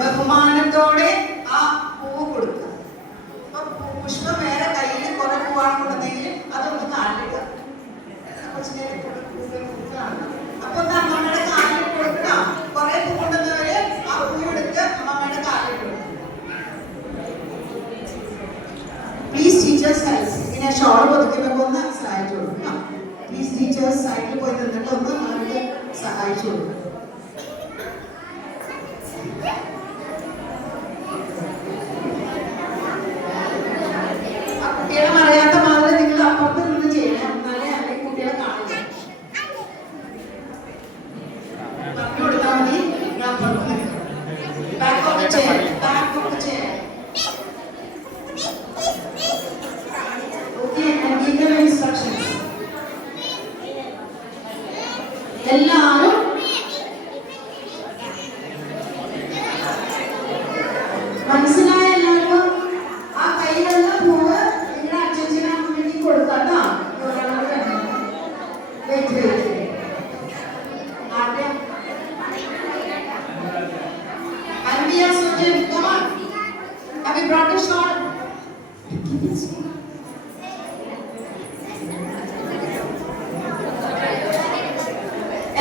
ബഹുമാനത്തോടെ ആ പൂവ് കൊടുക്കുക. പുഷ്പം വേറെ കയ്യിൽ കുറെ പൂവാണെന്നുണ്ടെങ്കിൽ അതൊന്ന് കാലിടുക. അപ്പൊ അമ്മമ്മയുടെ കാലിൽ കൊടുക്കാം. കുറെ പൂവുണ്ടെന്നവര് ആ പൂവെടുത്ത് അമ്മമ്മയുടെ കാലിൽ കൊടുക്കും. Please teachers help. ഇങ്ങനെ ഷോൾ ഒതുക്കുമ്പോൾ ഒന്ന് സഹായിച്ചു കൊടുക്കാം. പ്ലീസ് ടീച്ചേഴ്സ് സൈഡിൽ പോയി നിന്നിട്ട് ഒന്ന് അവർക്ക് സഹായിച്ചു കൊടുക്കും. കുട്ടികളെ അറിയാത്ത മാതിരി നിങ്ങൾ അപ്പുറത്ത് നിന്ന് ചെയ്യണം. എന്നാലേ അല്ലെങ്കിൽ കുട്ടികളെ കാണില്ല. പറഞ്ഞു കൊടുത്താൽ മതി. Back of chair, back of chair. Okay, give them instructions. എല്ലാവരും മനസ്സിലായ എല്ലാവർക്കും ആ കയ്യിലുള്ള പൂവ് നിങ്ങളുടെ അച്ഛനും അമ്മയ്ക്ക് കൊടുക്കാട്ടോ.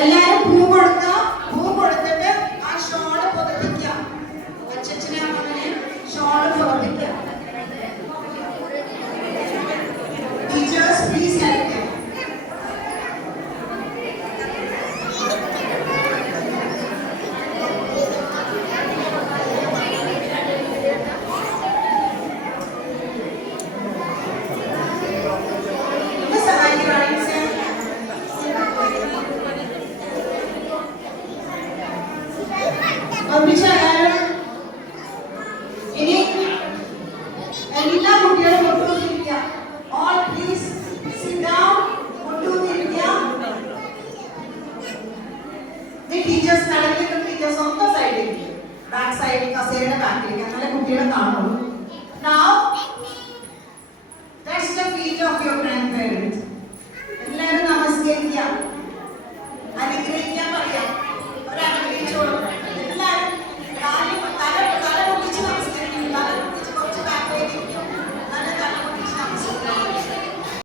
എല്ലാരും പൂ കൊടുക്കുക. പൂ കൊടുത്തിട്ട് ആ ഷോള് പുതപ്പിക്കുക. അച്ഛനെ അമ്മനെ ഷോള് പുതപ്പിക്കുക. Teachers please help. ഇനി എല്ലാ കുട്ടികളും മുട്ടൂന്നിരിക്കുക. All please sit down. മുട്ടൂന്നിരിക്കുക. ടീച്ചേഴ്സ് നടക്കില്ല. ടീച്ചേഴ്സ് സ്വന്തം സൈഡിൽ ബാക്ക് സൈഡിൽ കസേരയുടെ ബാക്കിലേക്ക് അങ്ങനെ കുട്ടികളെ കാണുള്ളൂ. Now touch the feet of your grandparents. എല്ലാവരും നമസ്കരിക്കുക.